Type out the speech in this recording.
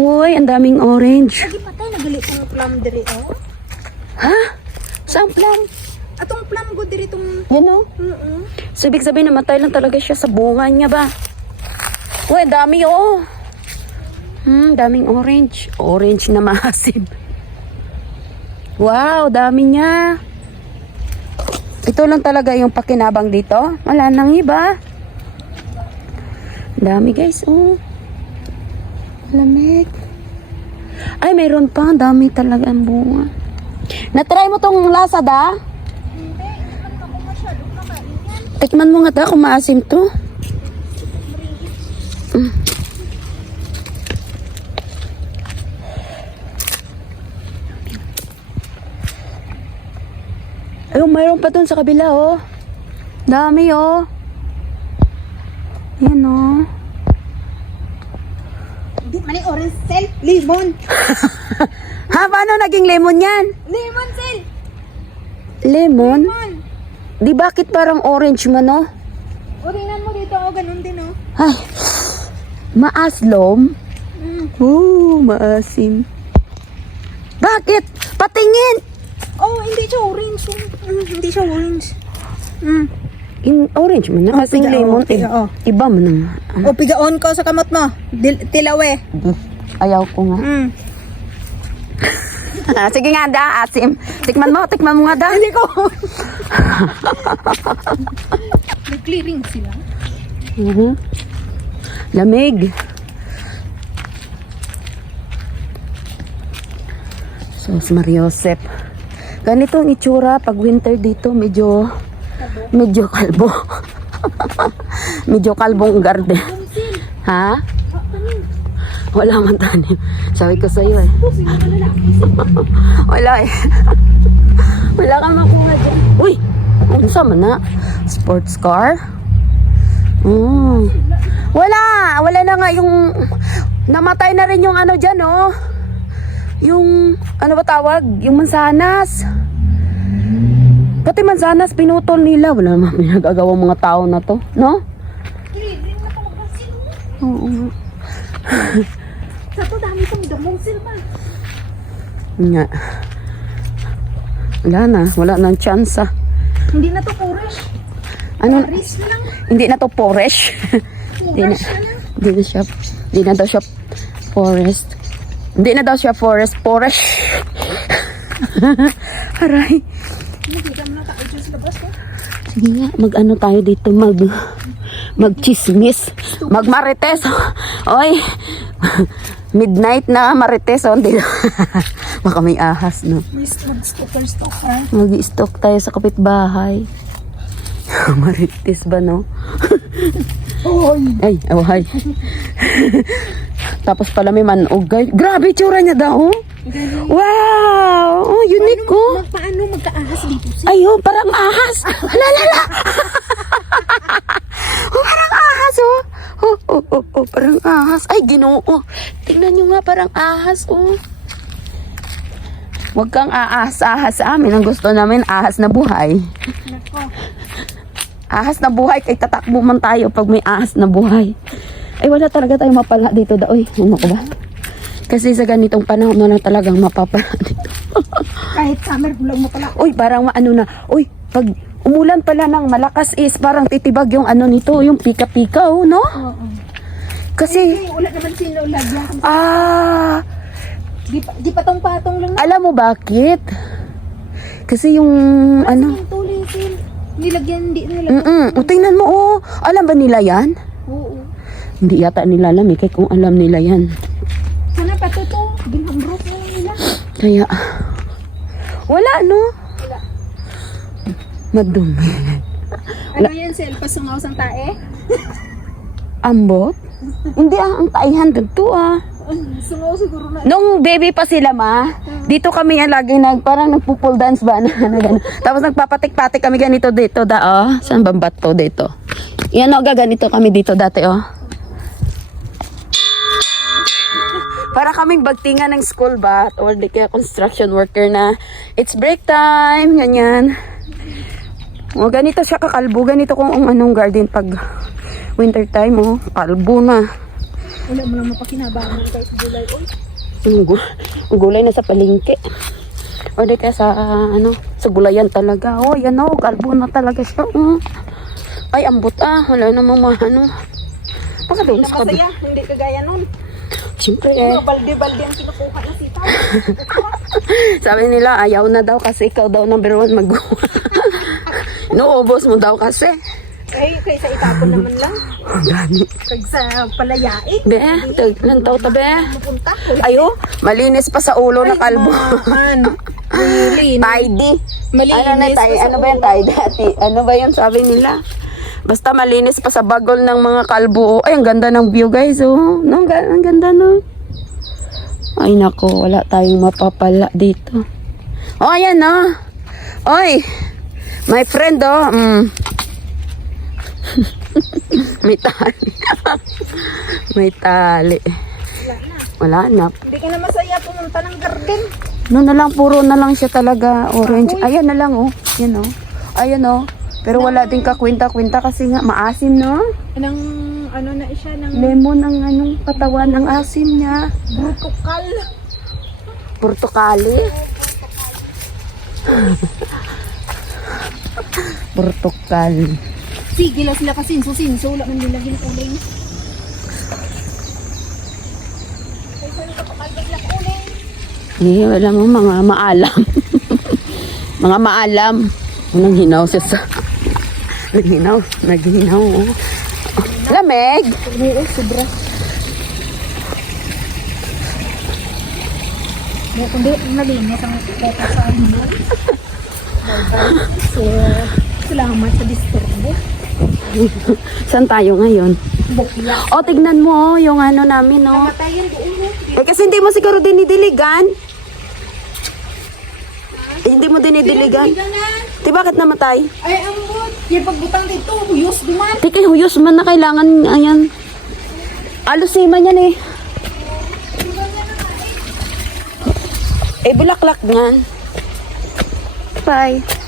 Uy, ang daming orange. Lagi patay, nagalit ang plum diri, oh. Ha? Saan plum? Atong plum go diri tong... Yan o. So, ibig sabihin, namatay lang talaga siya sa bunga niya ba? Uy, ang dami oh. Daming orange. Orange na maasim. Wow, dami niya. Ito lang talaga yung pakinabang dito. Wala nang iba. Dami guys, oh. Lamig. Ay, mayroon pa. Dami talaga ang bunga. Natry mo tong Lazada? Hindi, ikan ako masyado kamain yan. Tikman mo nga ta kung maasim to. Ayun, mayroon pa dun sa kabila, oh. Dami, oh. Yan, oh. Hindi man yung orange cell. Lemon. Ha, paano naging lemon yan? Lemon cell. Lemon? Lemon. Di bakit parang orange man, oh? O, tingnan mo dito, oh. Ganun din, oh. Ay, maaslom. Maasim. Bakit? Patingin! Oh, hindi siya orange. Hindi siya orange. Orange man na kasing piga, lemon. piga, oh. Iba man naman. O, pigaon ko sa kamot mo. Tilawe. Ayaw ko nga. Sige nga da, asim. Tikman mo nga da. Hindi ko. May clearing sila. Lamig. Sos Mariosep. Ganito ang itsura pag winter dito, medyo kalbo. Medyo kalbong garden. Ha? Wala man tanim. Sabi ko sa iyo eh. Wala eh. Wala kang makuha dyan. Uy! Unsa man na? Sports car? Wala na nga yung namatay na rin yung ano dyan oh. Yung ano ba tawag? Yung mansanas. Pati mansanas pinutol nila. Wala naman pinagagawa mga tao na to, no? Clearing na ito magkasin. Oo. Sa to dami itong damong silba. Nga. Wala nang chance ah. Hindi na to purish. Ano? Paris na lang. Hindi na to forest. Hindi na daw siya forest. Hindi na daw siya forest. Aray. Nakita mo na tayo dyan sa labas ko. Sige nga, mag-ano tayo dito, mag-chismis, mag-marites. Oy, midnight na marites. Hindi na. Baka may ahas, no? Mag-stock ha. Mag-i-stock tayo sa kapitbahay. Marites ba, no? Ay, oh, hi. Tapos pala may manog. Grabe, tsura niya daw. Wow! Oh, unique ko. Paano magka-ahas dito siya? Ay, oh, parang ahas. Lalala! Oh, parang ahas, oh. Oh, parang ahas. Ay, Ginoo. Tingnan nyo nga, parang ahas, oh. Huwag kang ahas-ahas sa amin. Ang gusto namin, ahas na buhay. Nako. Ahas na buhay, kay tatakbo man tayo pag may ahas na buhay. Ay, wala talaga tayong mapala dito da. Uy, ano ko ba? Kasi sa ganitong panahon na talagang mapapala dito. Kahit summer, bulang mo pala. Uy, parang ano na. Uy, pag umulan pala ng malakas is parang titibag yung ano nito, yung pika-pika, oh, no? Oo. Kasi, Ay, wala naman sinulag yan. Di patong-patong lang na. alam mo bakit? Kasi yung ano, Yung tuloy sin. Nilagyan, hindi nilagyan. O, tingnan mo, oh. Alam ba nila yan? Oo. Hindi yata nila alam, eh, kaya kung alam nila yan. Sana pa to. Binambrok na lang nila. Kaya, wala, no? Wala. Madumi. Ano yan, Sel? Pasungaw sang tae? Ambot? Hindi, ang taihan dito, Sungaw siguro na. Nung baby pa sila, ma, dito kami yan lagi parang nagpo-pole dance ba? na gano'n. Tapos nagpapatik-patik kami ganito dito, Saan bang bato dito? Yan, gaganito kami dito dati, Para kaming bagtingan ng school ba? Or di kaya construction worker na, it's break time, ganyan. O, ganito siya kakalbo. Ganito kung anong garden pag winter time, kalbo na. Wala mo lang mapakinabangan kahit gulay. Oy, Ang gulay na sa palengke. O di kaya sa, sa gulayan talaga. Oh, yan o, kalbo na talaga siya. Ay, ambot wala namang Baka doon sa kabila. masaya, hindi kagaya nun. Siyempre Mga balde-balde ang kinukuha na sitaw. Sabi nila, ayaw na daw kasi ikaw daw number 1 magawa. Nuubos mo daw kasi. Kaysa itapon naman lang. Gani. Kag sa palayain. Be, lantaw tabi. Mapunta. Ayo, malinis pa sa ulo na kalbo. Really? Tidy. Malinis Ano na tayo? Ano ba yung tidy? Ano ba yun sabi nila? Basta malinis pa sa bagol ng mga kalbo. Ay, ang ganda ng view guys. Oh. No, ang ganda no. Ay nako, wala tayong mapapala dito. Oh, ayan no. Oy, my friend oh. May tali. May tali. Wala na. Hindi ka na masaya pumunta ng garden. No na lang, puro na lang siya talaga. Orange. Ayan na lang oh. Yan oh. Ayan oh. Pero wala din kakwenta-kwenta kasi nga maasim no. Anong, ano na siya, ng Lemon ang katawan, ang asim niya. brutukal. Portokali. Portokal. Sige lang sila kasi sinso, wala man nila ginuling. Wala mo mga maalam. Mga maalam. Unang hinaw siya sa... Naghinaw. Oh. Lamig. Oo, sobra. Kundi malinis ang kota sa ano. So, salamat sa disturbo. Saan tayo ngayon? Bukya. O, tignan mo yung namin, no? Matayin doon. Eh, kasi hindi mo siguro dinidiligan. Hindi mo dinidiligan. Di bakit namatay? Ay, amot. Yung pagbutang dito, huyos duman. Di kay huyos man na kailangan, ayan. Alusiman yan eh. Eh, bulaklak nga. Bye.